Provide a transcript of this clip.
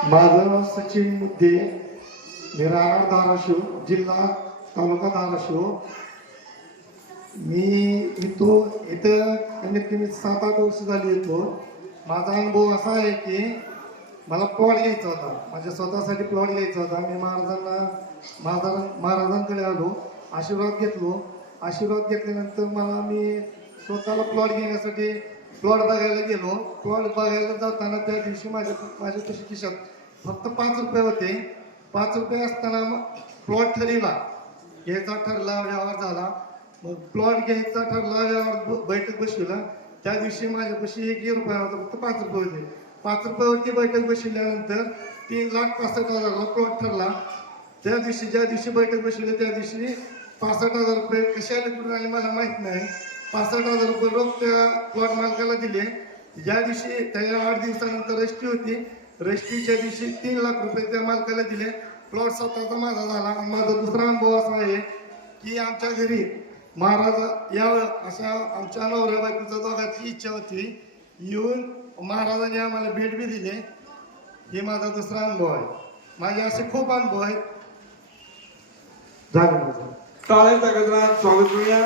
माझं सचिन मुद्दे, मी राहणार धाराशिव, जिल्हा तालुका धाराशिव. मी इथं कमीत कमी 7-8 वर्ष झाली येतो. माझा अनुभव असा आहे की मला प्लॉट घ्यायचा होता, माझ्या स्वतःसाठी प्लॉट घ्यायचा होता. मी महाराजांकडे आलो, आशीर्वाद घेतलो. आशीर्वाद घेतल्यानंतर मी स्वतःला प्लॉट घेण्यासाठी प्लॉट बघायला गेलो. प्लॉट बघायला जाताना त्या दिवशी माझ्या खिशात फक्त 5 रुपये होते. 5 रुपये असताना प्लॉट घ्यायचा ठरला, व्यवहार झाला. मग प्लॉट घ्यायचा ठरला, व्यवहार बैठक बसविला. त्या दिवशी माझ्यापाशी 1 रुपया होता, फक्त 5 रुपये होते. 5 रुपयावरती बैठक बसविल्यानंतर 3,65,000ला प्लॉट ठरला. ज्या दिवशी बैठक बसविली त्या दिवशी 65,000 रुपये कशाला कुठून आले मला माहीत नाही. 65,000 रुपये रोख त्या प्लॉट मालकाला दिले. ज्या दिवशी त्याच्या 8 दिवसानंतर रजिस्ट्री होती, रजिस्ट्रीच्या दिवशी 3 लाख रुपये त्या मालकाला दिले. प्लॉट स्वतःचा माझा झाला. माझा दुसरा अनुभव असा आहे की आमच्या घरी महाराज यावं अशा आमच्या नवऱ्या बायकोच्या दोघांची इच्छा होती. येऊन महाराजांनी आम्हाला भेट बी दिली. हे माझा दुसरा अनुभव आहे. माझे असे खूप अनुभव आहेत. झाले माझं. टाळ्यांचा गजरात स्वागत करूया.